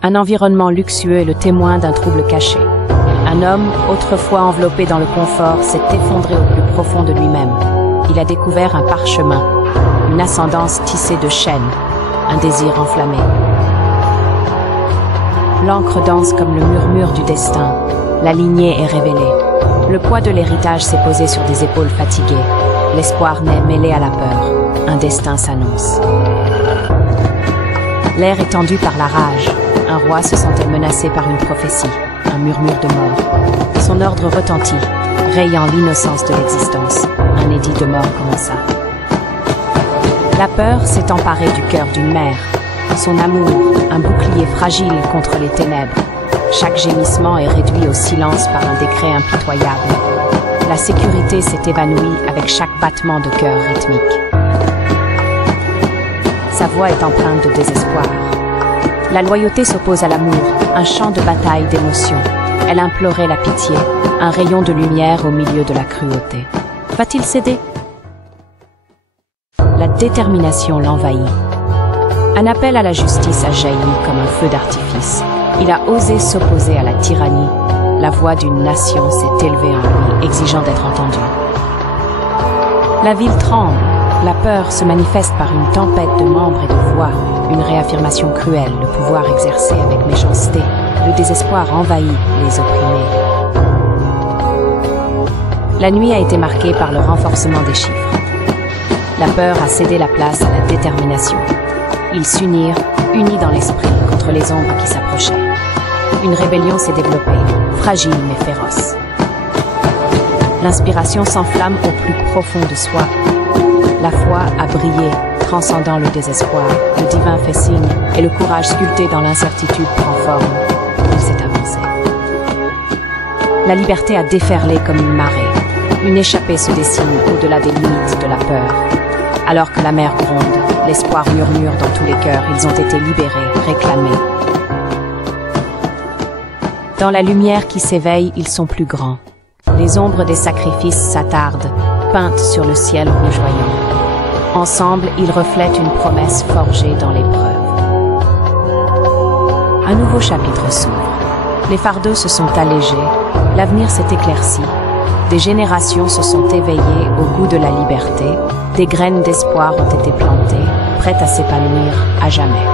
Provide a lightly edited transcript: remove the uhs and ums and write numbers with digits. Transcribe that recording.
Un environnement luxueux est le témoin d'un trouble caché. Un homme, autrefois enveloppé dans le confort, s'est effondré au plus profond de lui-même. Il a découvert un parchemin, une ascendance tissée de chaînes, un désir enflammé. L'encre danse comme le murmure du destin. La lignée est révélée. Le poids de l'héritage s'est posé sur des épaules fatiguées. L'espoir naît mêlé à la peur. Un destin s'annonce. L'air est tendu par la rage. Un roi se sentait menacé par une prophétie, un murmure de mort. Son ordre retentit, rayant l'innocence de l'existence. Un édit de mort commença. La peur s'est emparée du cœur d'une mère. Son amour, un bouclier fragile contre les ténèbres. Chaque gémissement est réduit au silence par un décret impitoyable. La sécurité s'est évanouie avec chaque battement de cœur rythmique. Sa voix est empreinte de désespoir. La loyauté s'oppose à l'amour, un champ de bataille d'émotions. Elle implorait la pitié, un rayon de lumière au milieu de la cruauté. Va-t-il céder? La détermination l'envahit. Un appel à la justice a jailli comme un feu d'artifice. Il a osé s'opposer à la tyrannie. La voix d'une nation s'est élevée en lui, exigeant d'être entendue. La ville tremble. La peur se manifeste par une tempête de membres et de voix, une réaffirmation cruelle, le pouvoir exercé avec méchanceté. Le désespoir envahit les opprimés. La nuit a été marquée par le renforcement des chiffres. La peur a cédé la place à la détermination. Ils s'unirent, unis dans l'esprit, contre les ombres qui s'approchaient. Une rébellion s'est développée, fragile mais féroce. L'inspiration s'enflamme au plus profond de soi. La foi a brillé, transcendant le désespoir. Le divin fait signe, et le courage sculpté dans l'incertitude prend forme. Il s'est avancé. La liberté a déferlé comme une marée. Une échappée se dessine au-delà des limites de la peur. Alors que la mer gronde, l'espoir murmure dans tous les cœurs. Ils ont été libérés, réclamés. Dans la lumière qui s'éveille, ils sont plus grands. Les ombres des sacrifices s'attardent, peintes sur le ciel rougeoyant. Ensemble, ils reflètent une promesse forgée dans l'épreuve. Un nouveau chapitre s'ouvre. Les fardeaux se sont allégés, l'avenir s'est éclairci. Des générations se sont éveillées au goût de la liberté. Des graines d'espoir ont été plantées, prêtes à s'épanouir à jamais.